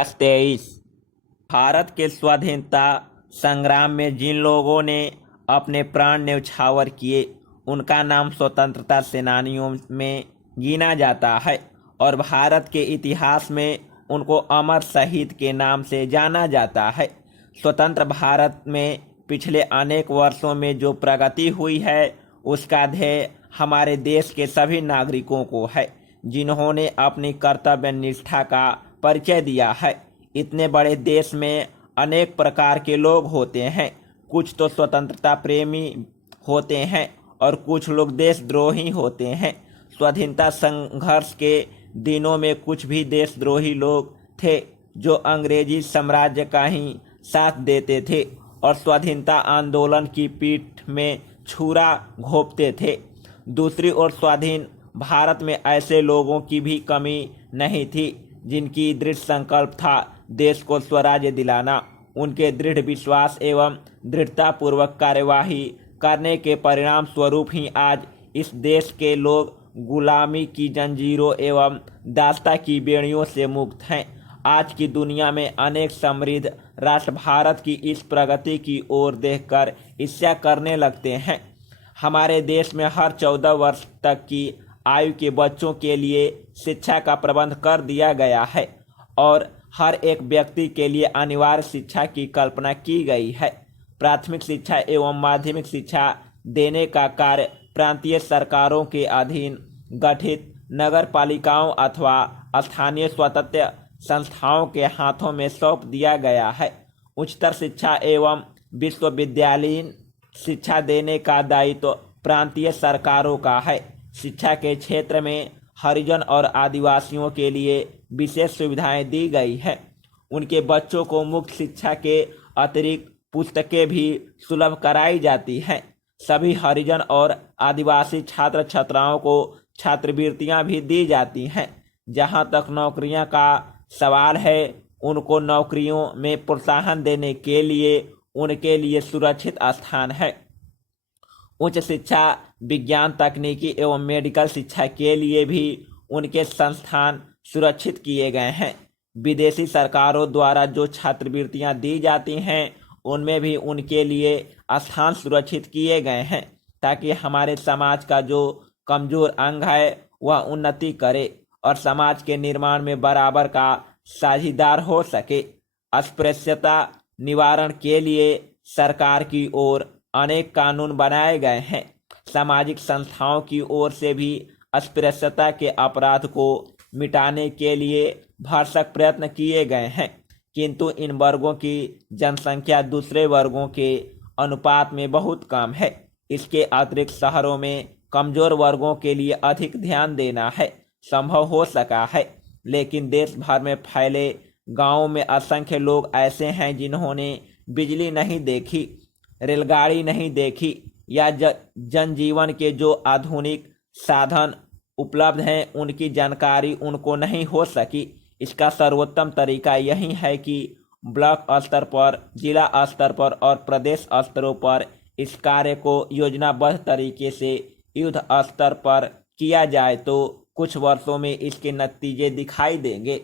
23 भारत के स्वाधीनता संग्राम में जिन लोगों ने अपने प्राण न्यौछावर किए उनका नाम स्वतंत्रता सेनानियों में गिना जाता है और भारत के इतिहास में उनको अमर शहीद के नाम से जाना जाता है। स्वतंत्र भारत में पिछले अनेक वर्षों में जो प्रगति हुई है उसका ध्येय हमारे देश के सभी नागरिकों को है, जिन्होंने अपनी कर्तव्य निष्ठा का परिचय दिया है। इतने बड़े देश में अनेक प्रकार के लोग होते हैं, कुछ तो स्वतंत्रता प्रेमी होते हैं और कुछ लोग देशद्रोही होते हैं। स्वाधीनता संघर्ष के दिनों में कुछ भी देशद्रोही लोग थे जो अंग्रेजी साम्राज्य का ही साथ देते थे और स्वाधीनता आंदोलन की पीठ में छुरा घोंपते थे। दूसरी ओर स्वाधीन भारत में ऐसे लोगों की भी कमी नहीं थी जिनकी दृढ़ संकल्प था देश को स्वराज्य दिलाना। उनके दृढ़ विश्वास एवं दृढ़तापूर्वक कार्यवाही करने के परिणाम स्वरूप ही आज इस देश के लोग गुलामी की जंजीरों एवं दासता की बेड़ियों से मुक्त हैं। आज की दुनिया में अनेक समृद्ध राष्ट्र भारत की इस प्रगति की ओर देखकर ईर्ष्या करने लगते हैं। हमारे देश में हर 14 वर्ष तक की आयु के बच्चों के लिए शिक्षा का प्रबंध कर दिया गया है और हर एक व्यक्ति के लिए अनिवार्य शिक्षा की कल्पना की गई है। प्राथमिक शिक्षा एवं माध्यमिक शिक्षा देने का कार्य प्रांतीय सरकारों के अधीन गठित नगर पालिकाओं अथवा स्थानीय स्वतंत्र संस्थाओं के हाथों में सौंप दिया गया है। उच्चतर शिक्षा एवं विश्वविद्यालयीन शिक्षा देने का दायित्व प्रांतीय सरकारों का है। शिक्षा के क्षेत्र में हरिजन और आदिवासियों के लिए विशेष सुविधाएं दी गई हैं। उनके बच्चों को मुफ्त शिक्षा के अतिरिक्त पुस्तकें भी सुलभ कराई जाती हैं। सभी हरिजन और आदिवासी छात्र छात्राओं को छात्रवृत्तियां भी दी जाती हैं। जहां तक नौकरियां का सवाल है, उनको नौकरियों में प्रोत्साहन देने के लिए उनके लिए सुरक्षित स्थान है। उच्च शिक्षा, विज्ञान, तकनीकी एवं मेडिकल शिक्षा के लिए भी उनके संस्थान सुरक्षित किए गए हैं। विदेशी सरकारों द्वारा जो छात्रवृत्तियां दी जाती हैं उनमें भी उनके लिए स्थान सुरक्षित किए गए हैं ताकि हमारे समाज का जो कमजोर अंग है वह उन्नति करे और समाज के निर्माण में बराबर का साझीदार हो सके। अस्पृश्यता निवारण के लिए सरकार की ओर अनेक कानून बनाए गए हैं। सामाजिक संस्थाओं की ओर से भी अस्पृश्यता के अपराध को मिटाने के लिए भरसक प्रयत्न किए गए हैं, किंतु इन वर्गों की जनसंख्या दूसरे वर्गों के अनुपात में बहुत कम है। इसके अतिरिक्त शहरों में कमजोर वर्गों के लिए अधिक ध्यान देना है संभव हो सका है, लेकिन देश भर में फैले गांवों में असंख्य लोग ऐसे हैं जिन्होंने बिजली नहीं देखी, रेलगाड़ी नहीं देखी या जनजीवन के जो आधुनिक साधन उपलब्ध हैं उनकी जानकारी उनको नहीं हो सकी। इसका सर्वोत्तम तरीका यही है कि ब्लॉक स्तर पर, जिला स्तर पर और प्रदेश स्तरों पर इस कार्य को योजनाबद्ध तरीके से युद्ध स्तर पर किया जाए तो कुछ वर्षों में इसके नतीजे दिखाई देंगे।